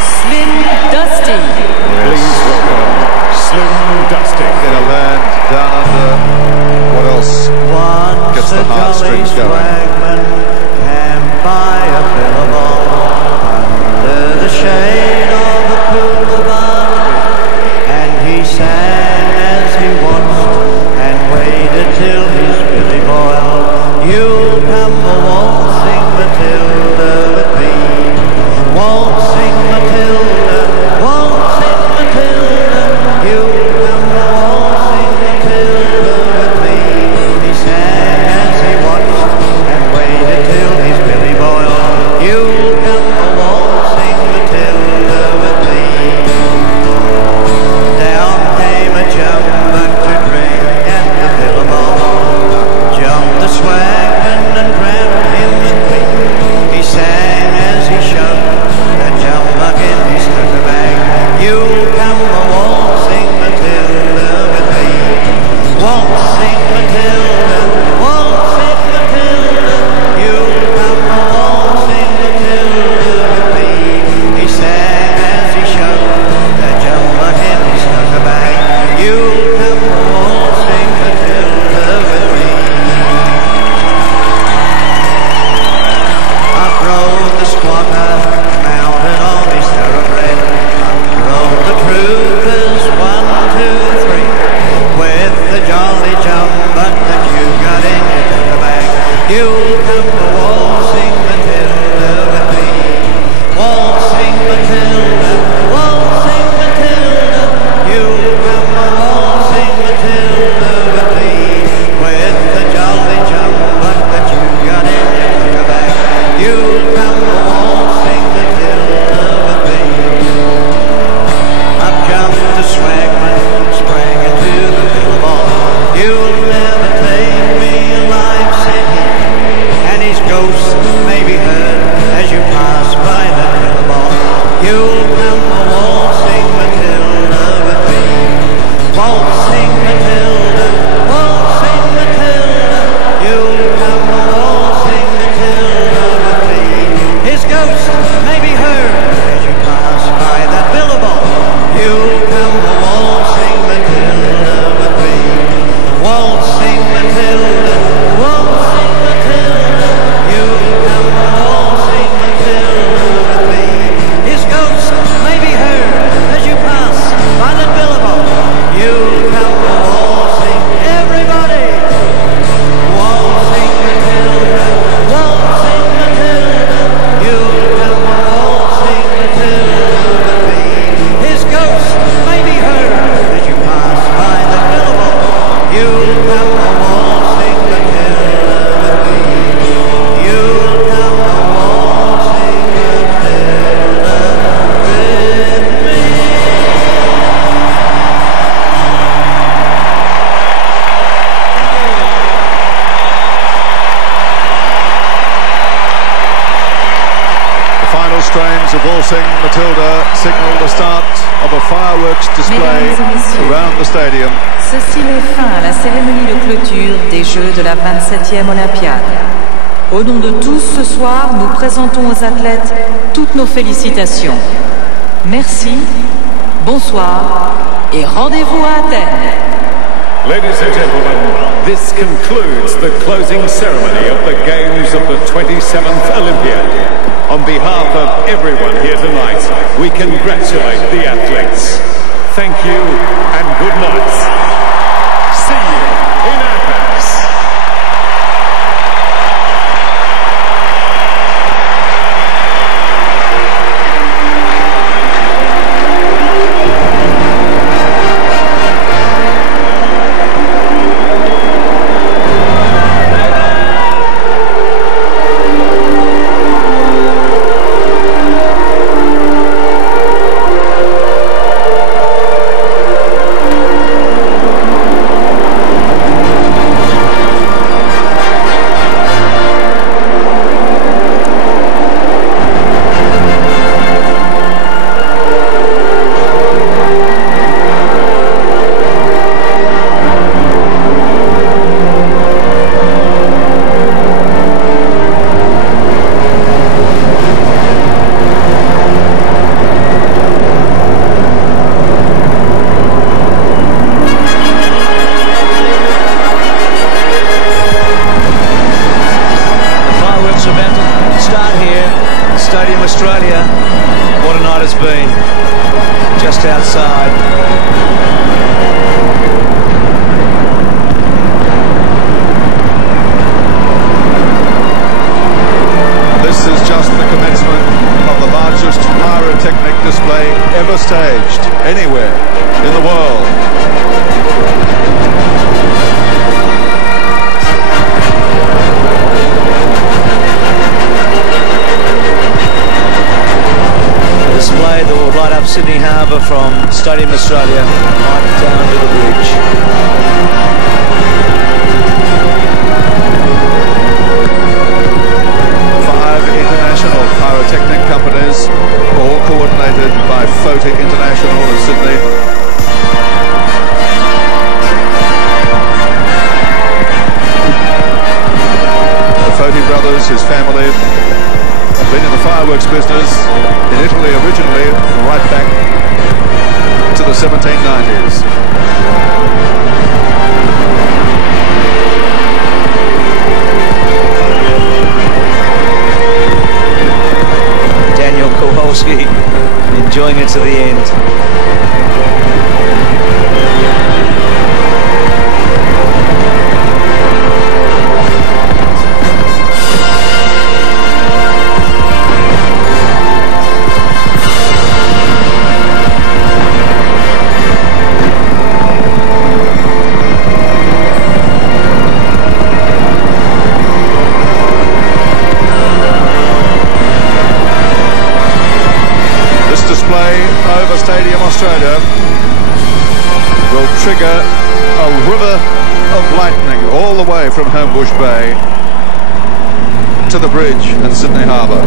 Slim Dusty. Please welcome Slim Dusty. Going to land down under. What else gets the heartstrings going? Swagman can buy a billabong under the shade of a boulevard, and he sang as he watched and waited till his Billy Boyle. You'll come a waltzing Matilda with me, waltzing Matilda, waltzing Matilda. You'll come a waltzing Matilda with me. He sang as he watched and waited till his Billy Boyle. You'll come a waltzing Matilda with me. Down came a jumbuck to drink at the billabong. Jumped the swagman and grabbed him a queen. He sang as he shoved that jumbuck in his tucker bag. You'll come a waltzing Matilda with me, waltzing Matilda, waltzing Matilda. You'll come a waltzing Matilda with me. He sang as he shoved that jumbuck in his tucker bag. You'll come a waltzing Matilda with me. Up rode the squatter, mounted on his thoroughbred. Up rode the troopers, 1, 2, 3, with the jolly jumbuck that you got in your tucker bag. You'll come a waltzing Matilda with me, waltzing Matilda, waltzing Matilda. You'll come a waltzing Matilda with me, with the jolly jumbuck that you got in your tucker bag. You'll come a waltzing Matilda with me. Up jumped the swagman, sprang into the billabong. You'll never take me alive, said he, and his ghost may be heard as you pass by the billabong. You'll come a waltzing Matilda with me, waltzing Matilda, waltzing Matilda. You'll come a waltzing Matilda with me. His ghost may be heard as you pass by that billabong. You'll come a waltzing Matilda with me, waltzing Matilda, waltzing Matilda. You'll come a waltzing Matilda with me. His ghost may be heard as you pass by that billabong. You'll come a waltzing, everybody, waltzing Matilda, waltzing Matilda. You'll come a waltzing Matilda with me. His ghost may be heard as you pass by the billabong. You'll come a waltzing Matilda with me. You'll come a waltzing Matilda with me. The final strains of Waltzing Matilda signal the start of a fireworks display Mesdames et messieurs, around the stadium. ceci met fin à la cérémonie de clôture des Jeux de la 27e Olympiade. Au nom de tous, ce soir, nous présentons aux athlètes toutes nos félicitations. Merci, bonsoir et rendez-vous à Athènes. Ladies and gentlemen, this concludes the closing ceremony of the Games of the 27th Olympiad. On behalf of everyone here tonight, we congratulate the athletes. Thank you and good night. See you in Athens. What a night it's been. Just outside. This is just the commencement of the largest pyrotechnic display ever staged anywhere in the world. A display that will light up Sydney Harbour from Stadium Australia right down to the bridge. 5 international pyrotechnic companies, all coordinated by Foti International of Sydney. The Foti brothers, his family, have been in the fireworks business in Italy originally, right back to the 1790s. Daniel Kowalski enjoying it to the end. Over Stadium Australia will trigger a river of lightning all the way from Homebush Bay to the bridge at Sydney Harbour.